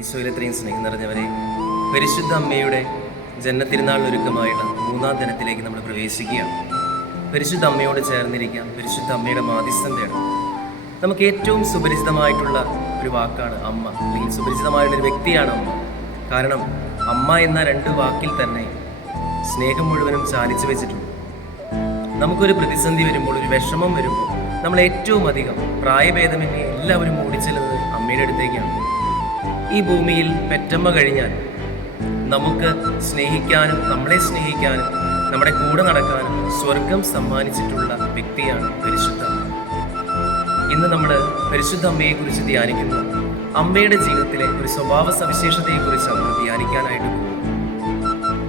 ഈശോയിലത്രയും സ്നേഹം നിറഞ്ഞവരെ പരിശുദ്ധ അമ്മയുടെ ജന്മത്തിരുനാളിനൊരുക്കമായുള്ള മൂന്നാം ദിനത്തിലേക്ക് നമ്മൾ പ്രവേശിക്കുകയാണ്. പരിശുദ്ധ അമ്മയോട് ചേർന്നിരിക്കാം. പരിശുദ്ധ അമ്മയുടെ മാധ്യസ്ഥം തേടാം നമുക്ക് ഏറ്റവും സുപരിചിതമായിട്ടുള്ള ഒരു വാക്കാണ് അമ്മ. അല്ലെങ്കിൽ സുപരിചിതമായിട്ടുള്ള ഒരു വ്യക്തിയാണ് അമ്മ. കാരണം അമ്മ എന്ന രണ്ട് വാക്കിൽ തന്നെ സ്നേഹം മുഴുവനും ചാലിച്ചു വെച്ചിട്ടുണ്ട്. നമുക്കൊരു പ്രതിസന്ധി വരുമ്പോൾ ഒരു വിഷമം വരുമ്പോൾ നമ്മൾ ഏറ്റവും അധികം പ്രായഭേദമന്യേ എല്ലാവരും ഓടിച്ചെല്ലുന്നത് അമ്മയുടെ അടുത്തേക്കാണ്. ഈ ഭൂമിയിൽ പെറ്റമ്മ കഴിഞ്ഞാൽ നമുക്ക് സ്നേഹിക്കാനും നമ്മളെ സ്നേഹിക്കാനും നമ്മുടെ കൂടെ നടക്കാനും സ്വർഗം സമ്മാനിച്ചിട്ടുള്ള വ്യക്തിയാണ് പരിശുദ്ധ. ഇന്ന് നമ്മൾ പരിശുദ്ധ അമ്മയെക്കുറിച്ച് ധ്യാനിക്കുന്നു അമ്മയുടെ ജീവിതത്തിലെ ഒരു സ്വഭാവ സവിശേഷതയെക്കുറിച്ചാണ് നമ്മൾ ധ്യാനിക്കാനായിട്ട് പോകുന്നത്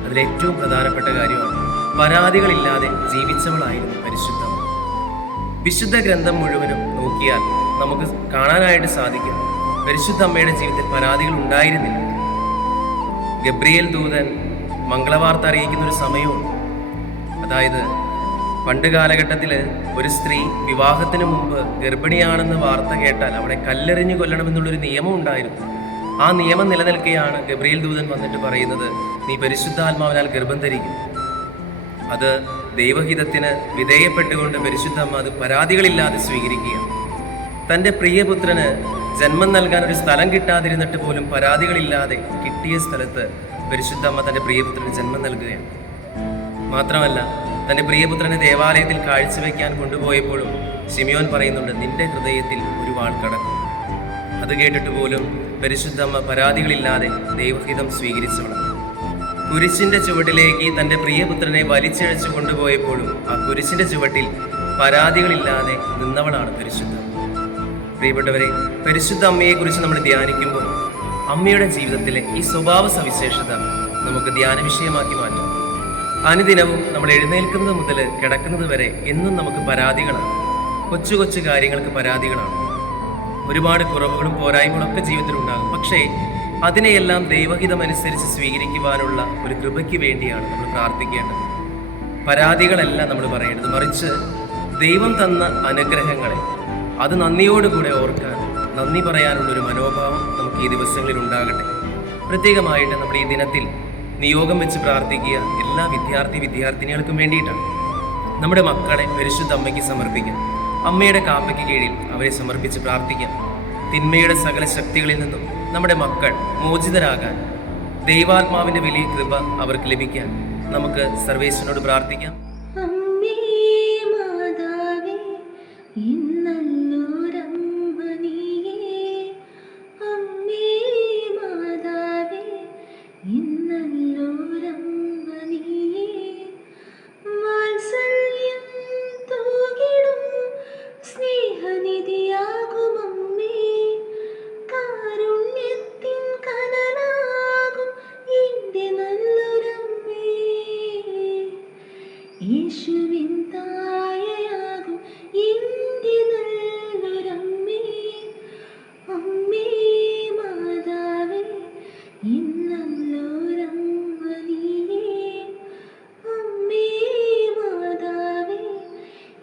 അതിലേറ്റവും പ്രധാനപ്പെട്ട കാര്യമാണ് പരാതികളില്ലാതെ ജീവിച്ചവളായിരുന്നു പരിശുദ്ധ. വിശുദ്ധ ഗ്രന്ഥം മുഴുവനും നോക്കിയാൽ നമുക്ക് കാണാനായിട്ട് സാധിക്കും പരിശുദ്ധ അമ്മയുടെ ജീവിതത്തിൽ പരാതികൾ ഉണ്ടായിരുന്നില്ല. ഗബ്രിയേൽ ദൂതൻ മംഗളവാർത്ത അറിയിക്കുന്ന ഒരു സമയവും അതായത് പണ്ട് കാലഘട്ടത്തിൽ ഒരു സ്ത്രീ വിവാഹത്തിന് മുമ്പ് ഗർഭിണിയാണെന്ന് വാർത്ത കേട്ടാൽ അവിടെ കല്ലെറിഞ്ഞു കൊല്ലണമെന്നുള്ളൊരു നിയമം ഉണ്ടായിരുന്നു. ആ നിയമം നിലനിൽക്കുകയാണ് ഗബ്രിയേൽ ദൂതൻ വന്നിട്ട് പറയുന്നത് നീ പരിശുദ്ധാത്മാവിനാൽ ഗർഭം ധരിക്കും. അത് ദൈവഹിതത്തിന് വിധേയപ്പെട്ടുകൊണ്ട് പരിശുദ്ധ അമ്മ അത് പരാതികളില്ലാതെ സ്വീകരിക്കുക തന്റെ പ്രിയപുത്രന് ജന്മം നൽകാൻ ഒരു സ്ഥലം കിട്ടാതിരുന്നിട്ട് പോലും പരാതികളില്ലാതെ കിട്ടിയ സ്ഥലത്ത് പരിശുദ്ധമ്മ തന്റെ പ്രിയപുത്രന് ജന്മം നൽകുകയാണ്. മാത്രമല്ല തന്റെ പ്രിയപുത്രനെ ദേവാലയത്തിൽ കാഴ്ചവെക്കാൻ കൊണ്ടുപോയപ്പോഴും സിമിയോൻ പറയുന്നുണ്ട് നിന്റെ ഹൃദയത്തിൽ ഒരു വാൾ കടക്കും. അത് കേട്ടിട്ട് പോലും പരിശുദ്ധമ്മ പരാതികളില്ലാതെ ദൈവഹിതം സ്വീകരിച്ചവളാണ്. കുരിശിന്റെ ചുവട്ടിലേക്ക് തന്റെ പ്രിയപുത്രനെ വലിച്ചിഴച്ചു കൊണ്ടുപോയപ്പോഴും ആ കുരിശിന്റെ ചുവട്ടിൽ പരാതികളില്ലാതെ നിന്നവളാണ് പരിശുദ്ധ പ്രിയപ്പെട്ടവരെ പരിശുദ്ധ അമ്മയെക്കുറിച്ച് നമ്മൾ ധ്യാനിക്കുമ്പോൾ അമ്മയുടെ ജീവിതത്തിലെ ഈ സ്വഭാവ സവിശേഷത നമുക്ക് ധ്യാന വിഷയമാക്കി മാറ്റാം. അനുദിനവും നമ്മൾ എഴുന്നേൽക്കുന്നത് മുതൽ കിടക്കുന്നത് വരെ എന്നും നമുക്ക് പരാതികളാണ്. കൊച്ചു കൊച്ചു കാര്യങ്ങൾക്ക് പരാതികളാണ്. ഒരുപാട് കുറവുകളും പോരായ്മകളും ഒക്കെ ജീവിതത്തിൽ ഉണ്ടാകും പക്ഷേ അതിനെയെല്ലാം ദൈവഹിതമനുസരിച്ച് സ്വീകരിക്കുവാനുള്ള ഒരു കൃപയ്ക്ക് വേണ്ടിയാണ് നമ്മൾ പ്രാർത്ഥിക്കേണ്ടത്. പരാതികളല്ല നമ്മൾ പറയേണ്ടത്. മറിച്ച് ദൈവം തന്ന അനുഗ്രഹങ്ങളെ അത് നന്ദിയോടുകൂടെ ഓർക്കാൻ നന്ദി പറയാനുള്ള ഒരു മനോഭാവം നമുക്ക് ഈ ദിവസങ്ങളിൽ ഉണ്ടാകട്ടെ. പ്രത്യേകമായിട്ട് നമ്മുടെ ഈ ദിനത്തിൽ നിയോഗം വെച്ച് പ്രാർത്ഥിക്കുക എല്ലാ വിദ്യാർത്ഥി വിദ്യാർത്ഥിനികൾക്കും വേണ്ടിയിട്ടാണ്. നമ്മുടെ മക്കളെ പരിശുദ്ധ അമ്മയ്ക്ക് സമർപ്പിക്കാം. അമ്മയുടെ കാപ്പയ്ക്ക് കീഴിൽ അവരെ സമർപ്പിച്ച് പ്രാർത്ഥിക്കാം. തിന്മയുടെ സകല ശക്തികളിൽ നിന്നും നമ്മുടെ മക്കൾ മോചിതരാകാൻ ദൈവാത്മാവിന്റെ വലിയ കൃപ അവർക്ക് ലഭിക്കാൻ നമുക്ക് സർവേശ്വരനോട് പ്രാർത്ഥിക്കാം. അമ്മേ മാതാവേ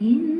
e